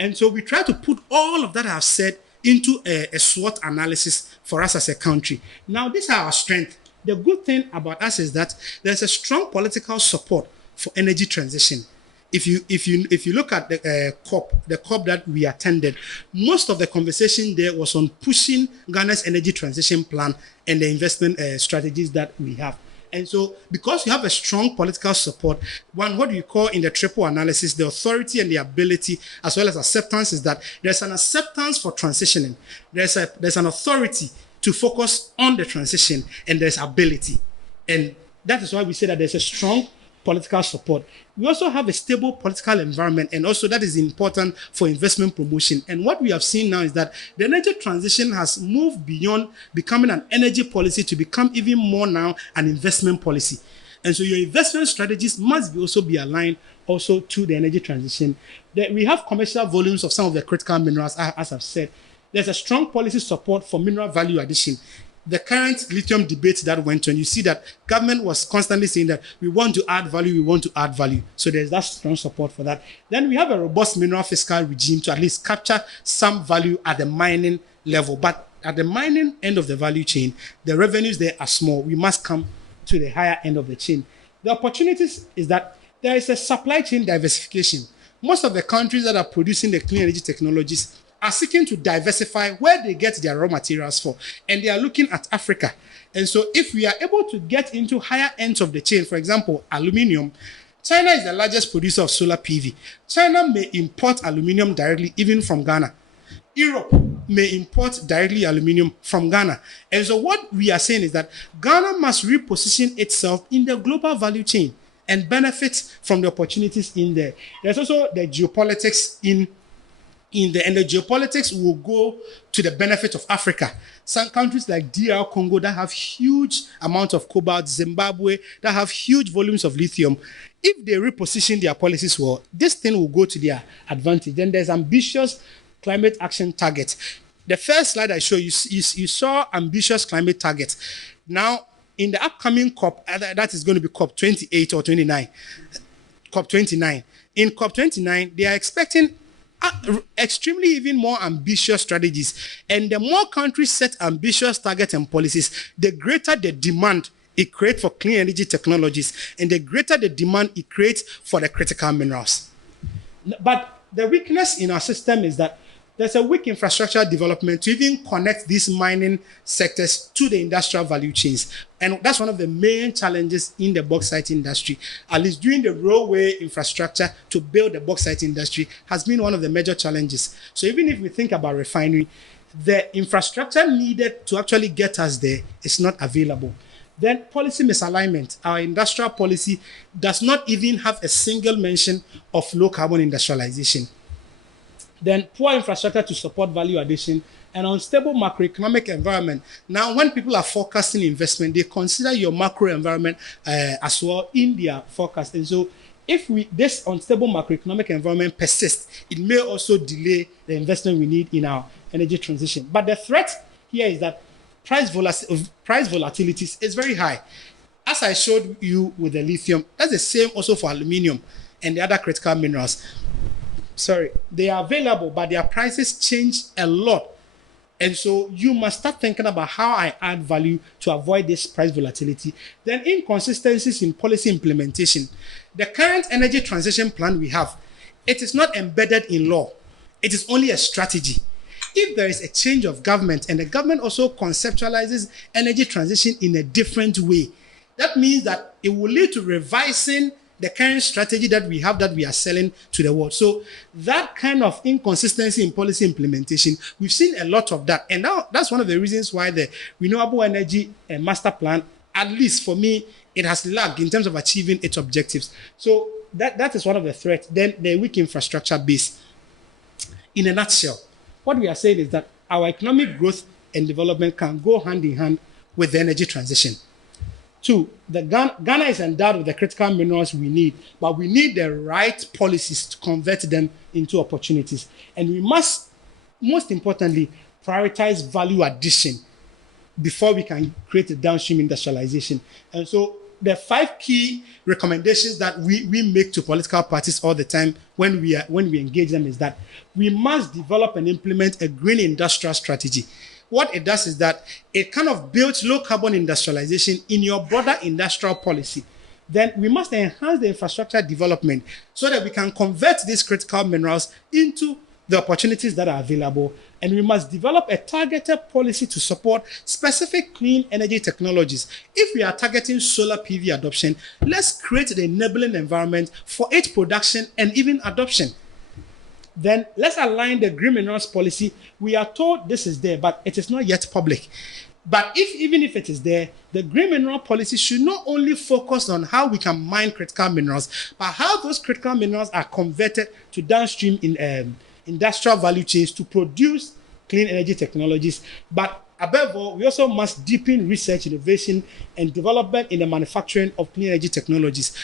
And so we try to put all of that I've said into a SWOT analysis for us as a country. Now, these are our strengths. The good thing about us is that there's a strong political support for energy transition. If you look at the COP that we attended, most of the conversation there was on pushing Ghana's energy transition plan and the investment strategies that we have. And so, because you have a strong political support, what do you call in the triple analysis, the authority and the ability, as well as acceptance, is that there's an acceptance for transitioning. There's an authority to focus on the transition, and there's ability. And that is why we say that there's a strong political support. We also have a stable political environment, and also that is important for investment promotion. And what we have seen now is that the energy transition has moved beyond becoming an energy policy to become even more now an investment policy. And so your investment strategies must also be aligned also to the energy transition. We have commercial volumes of some of the critical minerals, as I've said. There's a strong policy support for mineral value addition. The current lithium debate that went on, you see that government was constantly saying that we want to add value, we want to add value. So there's that strong support for that. Then we have a robust mineral fiscal regime to at least capture some value at the mining level. But at the mining end of the value chain, the revenues there are small. We must come to the higher end of the chain. The opportunities is that there is a supply chain diversification. Most of the countries that are producing the clean energy technologies are seeking to diversify where they get their raw materials for, and they are looking at Africa. And so if we are able to get into higher ends of the chain, for example, aluminium, China is the largest producer of solar PV. China may import aluminium directly even from Ghana. Europe may import directly aluminium from Ghana. And so what we are saying is that Ghana must reposition itself in the global value chain and benefit from the opportunities in there. There's also the geopolitics in there, and the geopolitics will go to the benefit of Africa. Some countries like DR Congo that have huge amounts of cobalt, Zimbabwe that have huge volumes of lithium. If they reposition their policies well, this thing will go to their advantage. Then there's ambitious climate action targets. The first slide I show you saw ambitious climate targets. Now, in the upcoming COP, that is going to be COP 28 or 29, COP 29. In COP 29, they are expecting extremely even more ambitious strategies. And the more countries set ambitious targets and policies, the greater the demand it creates for clean energy technologies, and the greater the demand it creates for the critical minerals. But the weakness in our system is that there's a weak infrastructure development to even connect these mining sectors to the industrial value chains. And that's one of the main challenges in the bauxite industry. At least doing the railway infrastructure to build the bauxite industry has been one of the major challenges. So even if we think about refinery, the infrastructure needed to actually get us there is not available. Then policy misalignment. Our industrial policy does not even have a single mention of low carbon industrialization. Then poor infrastructure to support value addition and unstable macroeconomic environment. Now, when people are forecasting investment, they consider your macro environment as well in their forecast. And so if this unstable macroeconomic environment persists, it may also delay the investment we need in our energy transition. But the threat here is that price volatility is very high. As I showed you with the lithium, that's the same also for aluminium and the other critical minerals. They are available, but their prices change a lot. And so you must start thinking about how I add value to avoid this price volatility. Then inconsistencies in policy implementation. The current energy transition plan we have, it is not embedded in law. It is only a strategy. If there is a change of government and the government also conceptualizes energy transition in a different way, that means that it will lead to revising the current strategy that we have that we are selling to the world. So that kind of inconsistency in policy implementation, we've seen a lot of that. And now that's one of the reasons why the Renewable Energy Master Plan, at least for me, it has lagged in terms of achieving its objectives. So that is one of the threats. Then the weak infrastructure base. In a nutshell, what we are saying is that our economic growth and development can go hand in hand with the energy transition. Two, Ghana is endowed with the critical minerals we need, but we need the right policies to convert them into opportunities. And we must, most importantly, prioritize value addition before we can create a downstream industrialization. And so the 5 key recommendations that we make to political parties all the time when we engage them is that we must develop and implement a green industrial strategy. What it does is that it kind of builds low carbon industrialization in your broader industrial policy. Then we must enhance the infrastructure development so that we can convert these critical minerals into the opportunities that are available. And we must develop a targeted policy to support specific clean energy technologies. If we are targeting solar PV adoption, let's create the enabling environment for its production and even adoption. Then let's align the green minerals policy. We are told this is there, but it is not yet public. But even if it is there, the green mineral policy should not only focus on how we can mine critical minerals, but how those critical minerals are converted to downstream in industrial value chains to produce clean energy technologies. But above all, we also must deepen research, innovation, and development in the manufacturing of clean energy technologies.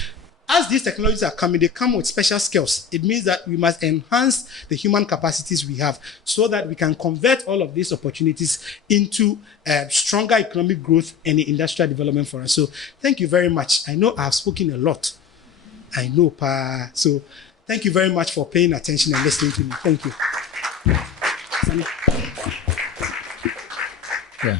As these technologies are coming, they come with special skills. It means that we must enhance the human capacities we have so that we can convert all of these opportunities into stronger economic growth and industrial development for us. So thank you very much. I know I've spoken a lot. I know, Pa. So thank you very much for paying attention and listening to me. Thank you. Yeah.